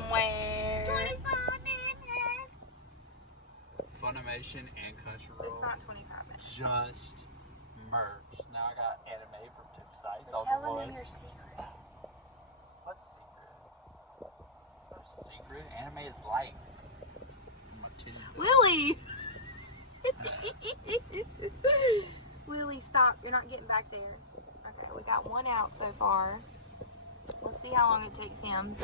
somewhere. 25 minutes. Funimation and Crunchyroll. It's not 25 minutes. Just merged. Now I got anime from two sites. You're telling them your secret. What's secret? No secret. Anime is life. Lily! Lily, stop. You're not getting back there. Okay, we got one out so far. Let's see how long it takes him.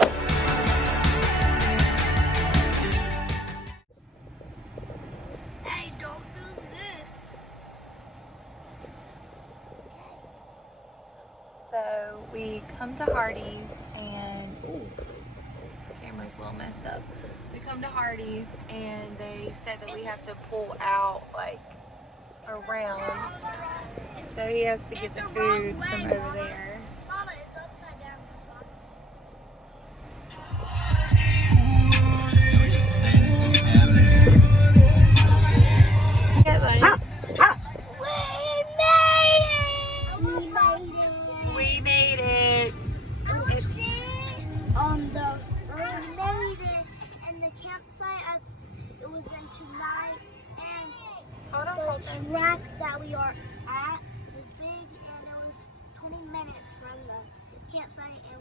Hey, don't do this. So we come to Hardee's and the camera's a little messed up. We come to Hardee's and they said that we have to pull out like around. So he has to get the food from over there. Mama, it's upside down. Yeah, buddy. We made it. And the campsite, it was in tonight, and Hold on, the hold on. track that we are at is big, and it was 20 minutes from the campsite, and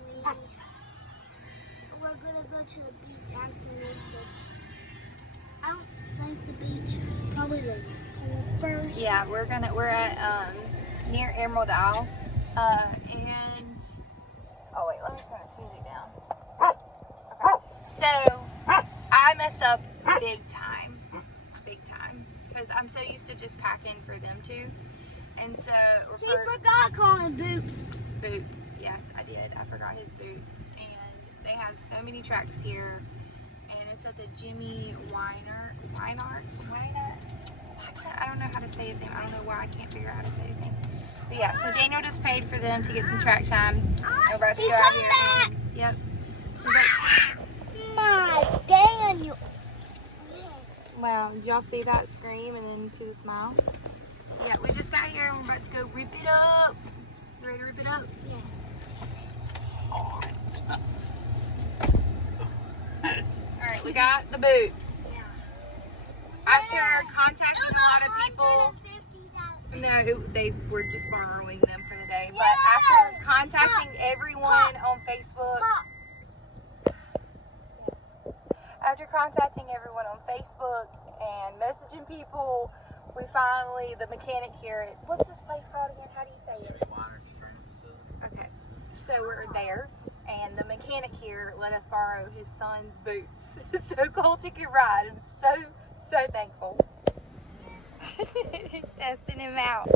we're gonna go to the beach afterwards. I don't think the beach is probably the pool first. Yeah, we're at near Emerald Isle, and oh wait, let me turn this music down. Okay, so I messed up big time, because I'm so used to just packing for them two, and so He forgot calling boots. boots. Yes, I did. I forgot his boots, and they have so many tracks here, and it's at the Jimmy Weinert. I don't know how to say his name. I don't know why I can't figure out how to say his name. But yeah, so Daniel just paid for them to get some track time. We're about to He's go out coming here. back. Yep. My Daniel. Wow, did y'all see that scream and then to the smile? Yeah, we just got here and we're about to go rip it up. You ready to rip it up? Yeah. Alright, we got the boots. Yeah. After contacting a lot of people, no, they were just borrowing them for the day. But after contacting everyone on Facebook, and messaging people, we finally, the mechanic here, what's this place called again? How do you say it? Okay, so we're there, and the mechanic here let us borrow his son's boots. So Colton can ride. I'm so thankful. Testing him out.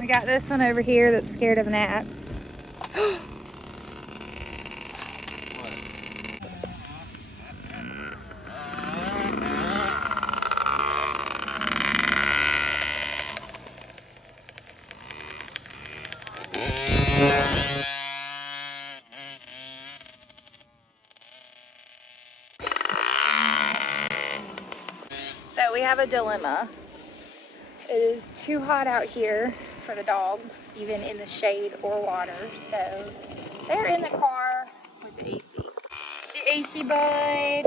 We got this one over here that's scared of gnats. So we have a dilemma. It is too hot out here for the dogs, even in the shade or water. So they're in the car with the AC. The AC bud.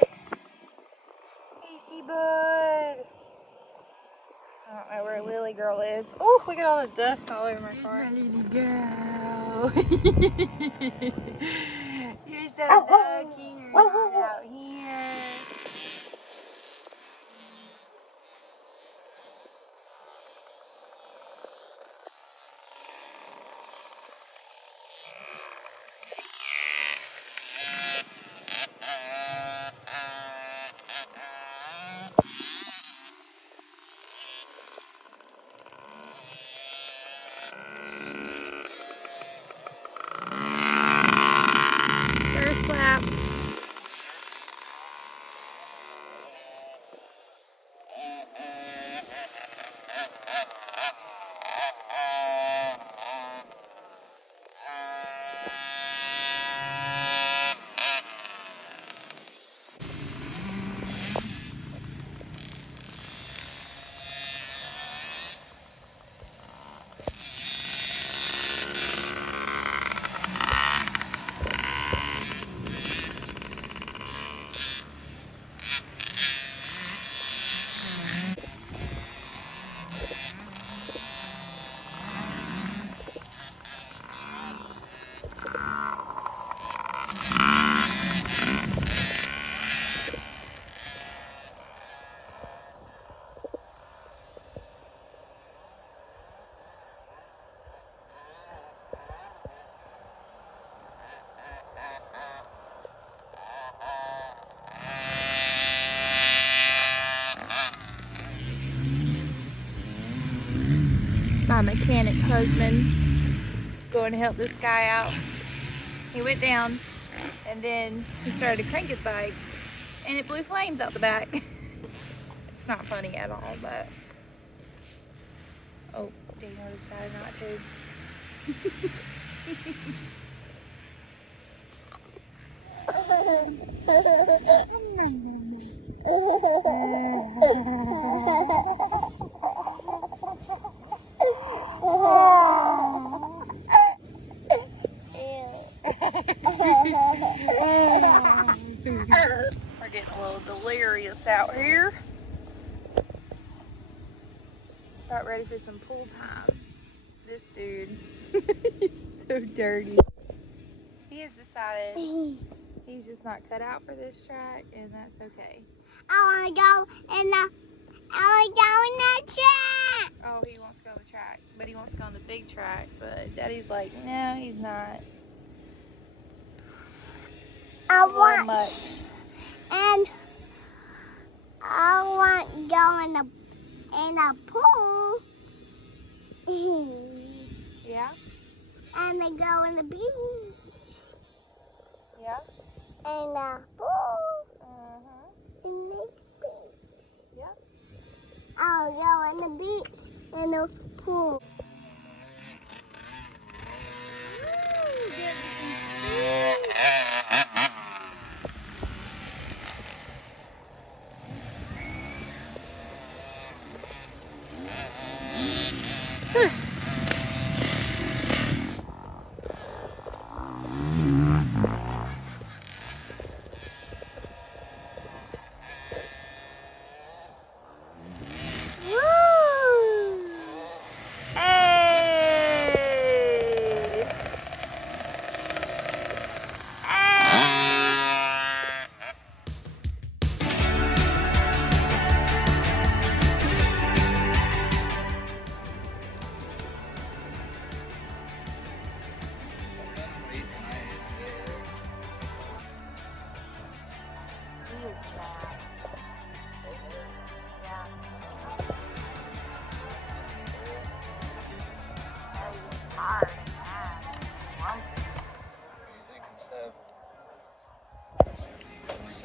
AC bud. I don't know where Lily girl is. Oh, look at all the dust all over my car. My little girl. You're so lucky you're not out here. First lap. my mechanic husband going to help this guy out. He went down and then he started to crank his bike and it blew flames out the back. It's not funny at all, but oh, Daniel decided not to. We're getting a little delirious out here. About ready for some pool time. This dude, he's so dirty. He has decided he's just not cut out for this track, and that's okay. I wanna go in the track. Oh, he wants to go on the track, but he wants to go on the big track. But Daddy's like, no, he's not. I A little want much. and I want to go in a pool. Yeah? And I go in the beach. Yeah? In the pool. Uh-huh. In the beach. Yeah. I'll go in the beach in the pool.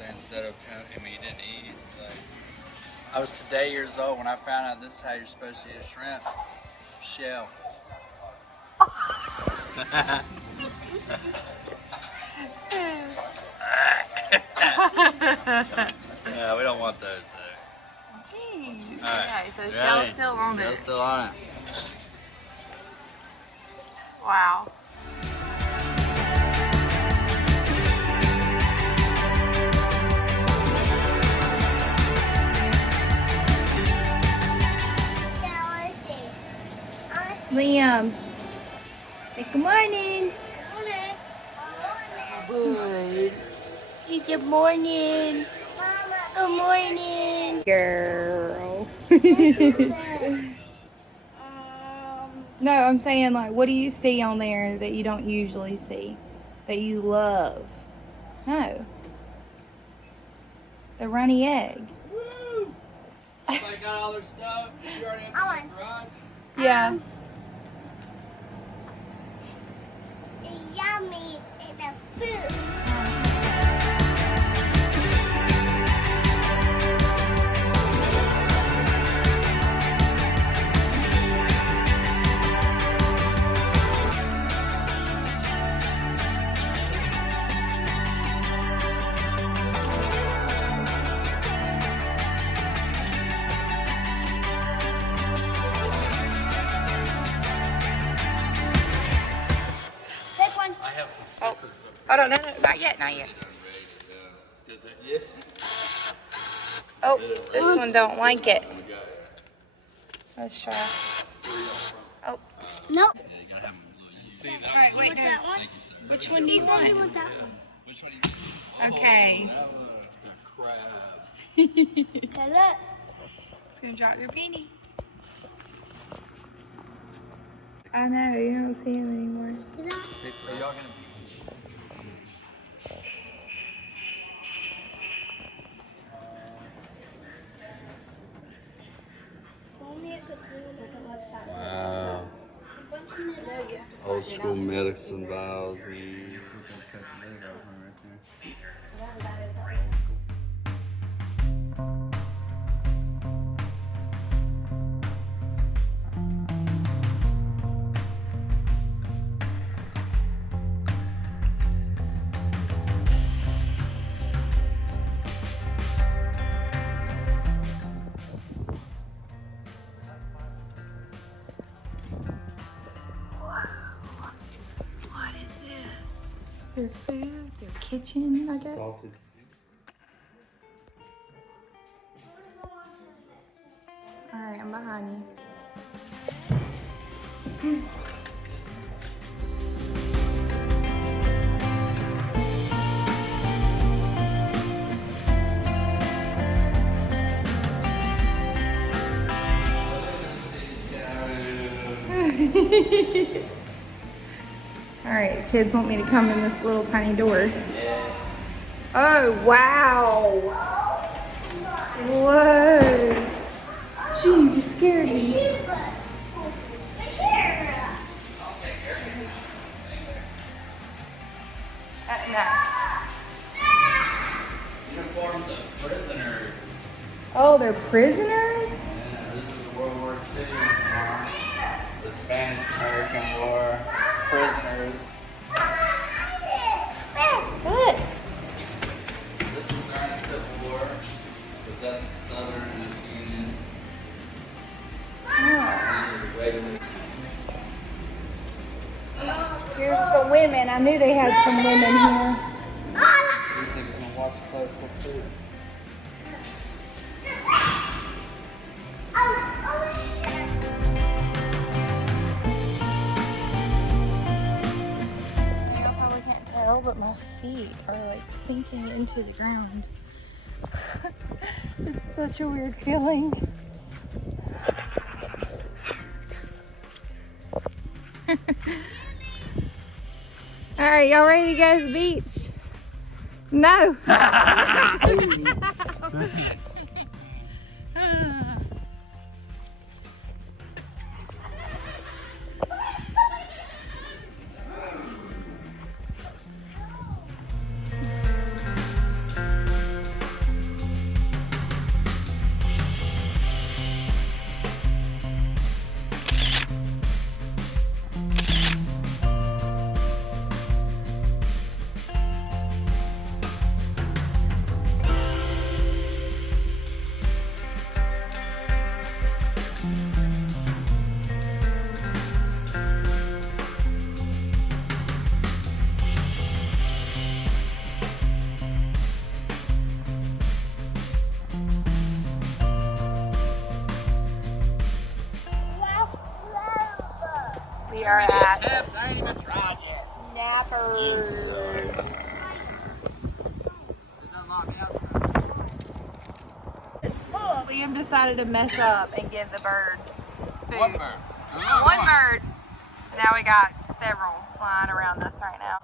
Instead of, I mean, you didn't eat. Like, I was today years old when I found out this is how you're supposed to eat a shrimp shell. Yeah, we don't want those though. Jeez. All right. Okay, so the shell's still on Shell's it. still on it. Wow. Liam, say good morning. Good. Good morning. Good morning. Girl. No, I'm saying, like, what do you see on there that you don't usually see? That you love? No. The runny egg. Woo! I got all their stuff. You already have the garage? Yeah. Yummy in the food. I have some stickers up Oh, no, not yet, not yet. Oh, this one don't like it. Let's try. Oh. Nope. All right, wait, no. That one? Which one do you want? I want that one. Which one do you want? Okay. Crab. Okay, look. It's gonna drop your penny. I know, you don't see him anymore. See that? Are y'all gonna be? Only at the Wow. Old school medicine vials we use. Their food, their kitchen, I guess. Salted. Alright, I'm behind you. Alright, kids want me to come in this little tiny door. Yeah. Oh, wow. Whoa. Jeez, you scared me. No. Uniforms of prisoners. Oh, they're prisoners? Yeah, this is the World War II uniform. The Spanish-American War. Prisoners. What? This was during the Civil War. Because that's Southern and it's Union. Oh. These are the regular. Here's the women. I knew they had some women here. You think it's gonna watch the close too? Y'all probably can't tell, but my feet are like sinking into the ground. It's such a weird feeling. All right, y'all ready to go to the beach? No. We are at Tips, I ain't even tried yet. Snappers. Liam decided to mess up and give the birds food. One bird. One bird. Now we got several flying around us right now.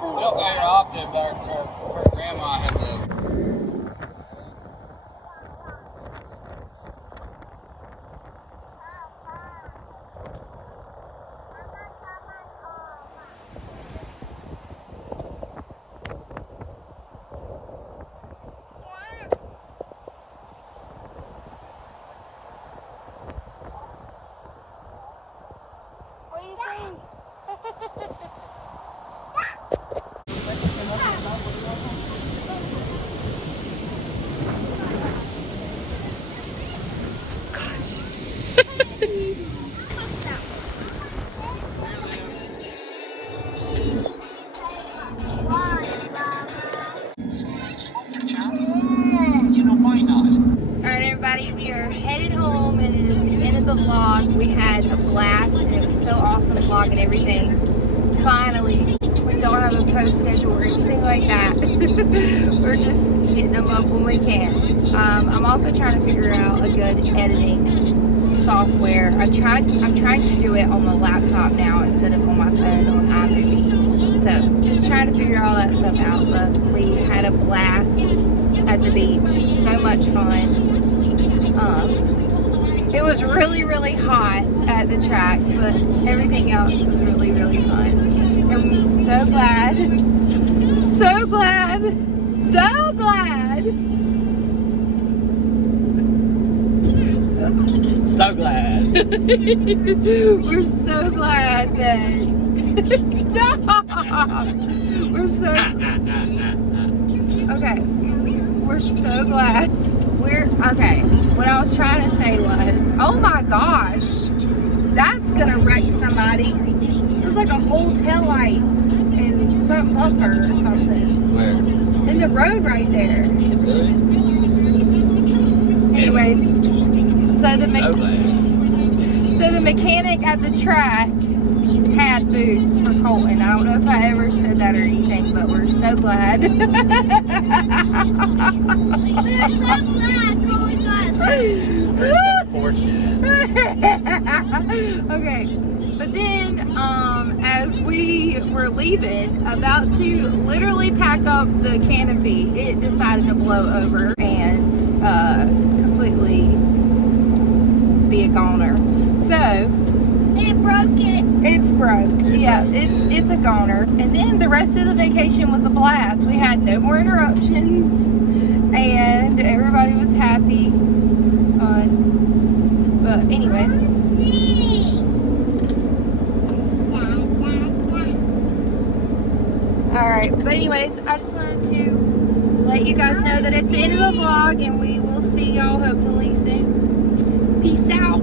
Look, you're off there, her grandma has a. What do you think? Alright everybody, we are headed home and it is the end of the vlog. We had a blast and it was so awesome vlogging everything. Finally, we don't have a post schedule or anything like that. We're just getting them up when we can. I'm also trying to figure out a good editing software. I'm trying to do it on the laptop now instead of on my phone on iMovie. So just trying to figure all that stuff out. But we had a blast at the beach. So much fun. It was really, really hot at the track, but everything else was really, really fun. I'm so glad, so glad, so glad. So glad. We're so glad that. Stop! We're so. Okay. We're so glad. Okay. What I was trying to say was, oh my gosh, that's gonna wreck somebody. There's like a whole taillight and front bumper or something. Where? In the road right there. Anyways, so the mechanic at the track had boots for Colton. I don't know if I ever said that or anything, but we're so glad. We're so glad. We're so fortunate. Okay, but then as we were leaving, about to literally pack up the canopy, it decided to blow over and completely be a goner. So It broke it. it's broke. Yeah, it's a goner. And then the rest of the vacation was a blast. We had no more interruptions and everybody was happy. It's fun. But anyways. Alright, but anyways, I just wanted to let you guys know that it's the end of the vlog and we will see y'all hopefully soon. Peace out.